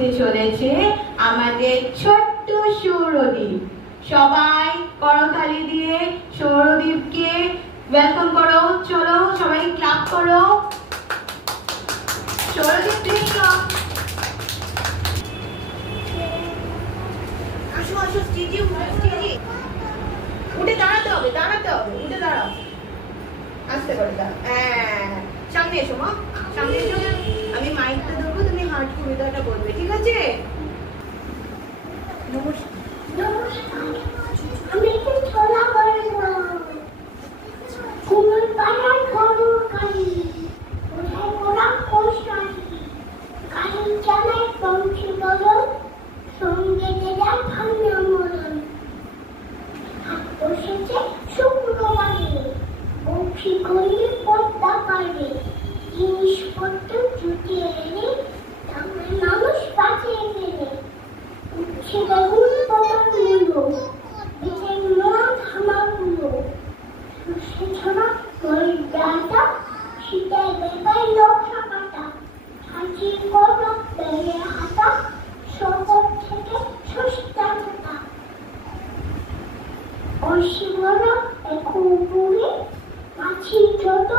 আসতে চলেছে আমাদের ছোট্ট সৌরদীপ। সবাই করতালি দিয়ে সৌরদীপকে ওয়েলকাম করো। চলো সবাই ক্লাপ করো। সৌরদীপ প্লিজ আসো আসো স্টেজে উঠে দাঁড়াতে হবে উঠে দাঁড়াও। আসতে করে দাও। সামনে এসো মা, সামনে এসো। আমি মাইকটা দেবো, তুমি হার্ট কবিতাটা বলবে, ঠিক আছে? আমি একটু ছোলা বলবো। কুমোর পাড়ার গরুর গাড়ি, কোথায় ওরা কোষালি, গাড়ি চালায় বংশী বদল, সঙ্গে যায় ভাঙা মরণ। হাত বসেছে শুক্রবারে, বংশী করলে পদ্মা পারে, জিনিসপত্র জুটিয়ে এনে তাদের মানুষ বাঁচিয়ে গেলে। উচ্ছে বেগুন পটাগুলো, বেঁচে নোয়া ধামাগুলো, সর্ষে ছড়া মরিচ ডাঁটা, শীতের বেগায় নকশা কাটা, হাঁচির কলক বেড়ে হাতা, শহর থেকে সস্তা কাটা। ঐশী বড় এখন পুরে, মাছি যত